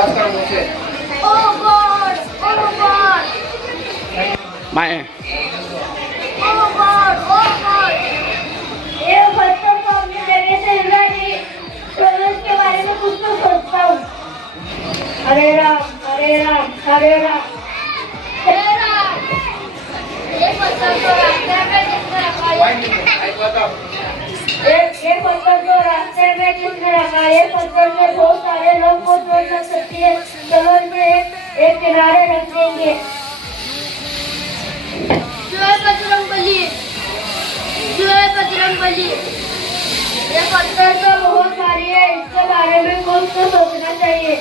Oh God! Oh God! My Oh God! Oh God! ये बच्चों को अपनी जगह से हिला नहीं, तो मैं इसके बारे में कुछ तो सोचता हूँ। हरे राम, हरे राम, हरे राम, हरे राम। ये पत्थर तो रास्ते में किसने रखा ये पत्थर तो रास्ते में किसने रखा? ये पत्थर से बहुत सारे लोग को तोड़ न सकती है। चलो इसे एक किनारे रख देंगे। जय बजरंगबली, जय बजरंगबली। ये पत्थर तो बहुत भारी है, इसके बारे में कुछ तो सोचना चाहिए।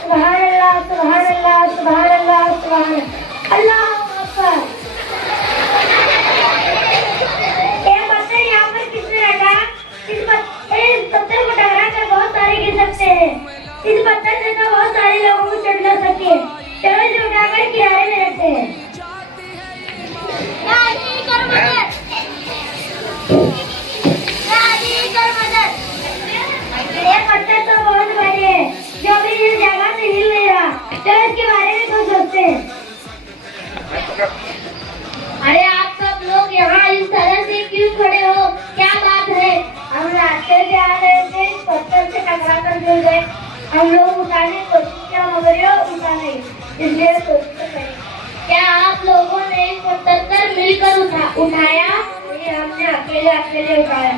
सुभान अल्लाह, सुभान अल्लाह, सुभान अल्लाह, सुभान अल्लाह अकबर। ये पत्थर यहाँ पर किसने रखा? इस पत्थर को टकरा कर बहुत सारे गिर सकते हैं। इस पत्थर से तो बहुत सारे लोगों को चोट लग सकती है। चलो इसे उठाकर किनारे में रखते हैं। ये पत्थर तो बहुत भारी है, जो भी इस जगह से हिल नहीं रहा। चलो इसके बारे में कुछ सोचते हैं। अरे आप सब लोग यहाँ इस तरह से क्यों खड़े हो? क्या बात है? हम रास्ते से आ रहे थे, इस पत्थर से टकरा कर गिर गए। हम लोग उठाने की कोशिश किया मगर ये उठा नहीं, इसलिए सोचते हैं। क्या आप लोगों ने इस पत्थर पर मिलकर उठाया? ये हमने अकेले उठाया।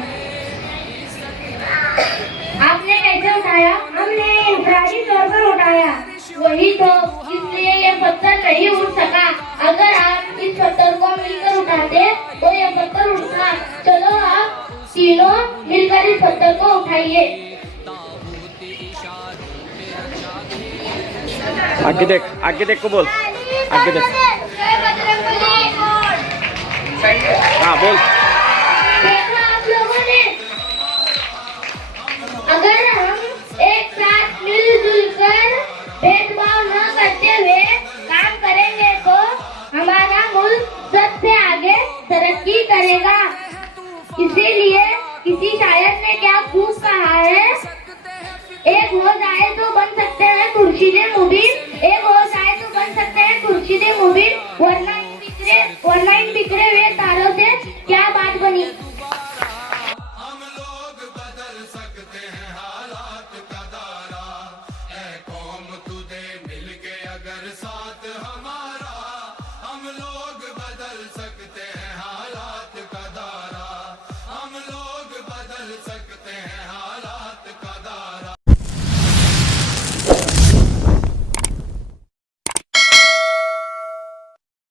आपने कैसे उठाया? हमने इंफरादी तौर पर उठाया। वही तो, इसलिए ये पत्थर नहीं उठ सका। अगर आप इस पत्थर को मिलकर उठाते तो ये पत्थर उठता। चलो आप तीनों मिलकर इस पत्थर को उठाइए। आगे देख को बोल, आगे देख। हाँ बोल। देखा आप लोगों ने, अगर हम एक साथ मिलजुल कर भेदभाव न करते हुए काम करेंगे तो हमारा मुल्क सबसे आगे तरक्की करेगा। इसीलिए किसी शायर ने क्या खूब कहा है, एक हो जाए तो बन सकते हैं खुर्शीदे मुबीन, एक हो जाए तो बन सकते हैं खुर्शीदे मुबीन, वरना इन बिखरे हुए